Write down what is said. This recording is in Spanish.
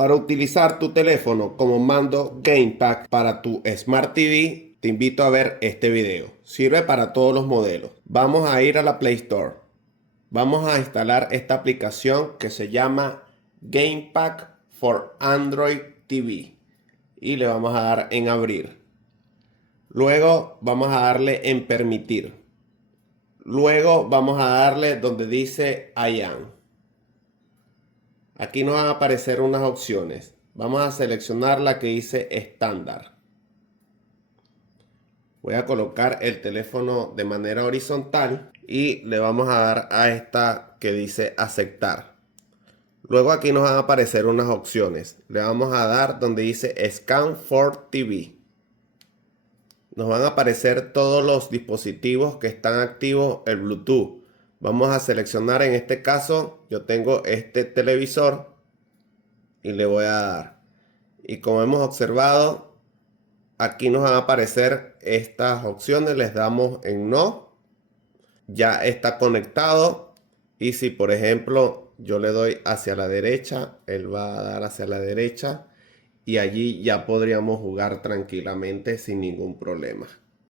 Para utilizar tu teléfono como mando Gamepack para tu Smart TV, te invito a ver este video. Sirve para todos los modelos. Vamos a ir a la Play Store. Vamos a instalar esta aplicación que se llama Gamepack for Android TV. Y le vamos a dar en abrir. Luego vamos a darle en permitir. Luego vamos a darle donde dice I am. Aquí nos van a aparecer unas opciones. Vamos a seleccionar la que dice estándar. Voy a colocar el teléfono de manera horizontal y le vamos a dar a esta que dice aceptar. Luego aquí nos van a aparecer unas opciones. Le vamos a dar donde dice Scan for TV. Nos van a aparecer todos los dispositivos que están activos el Bluetooth. Vamos a seleccionar, en este caso yo tengo este televisor y le voy a dar. Y como hemos observado, aquí nos van a aparecer estas opciones. Les damos en no. Ya está conectado. Y si por ejemplo yo le doy hacia la derecha, él va a dar hacia la derecha. Y allí ya podríamos jugar tranquilamente sin ningún problema.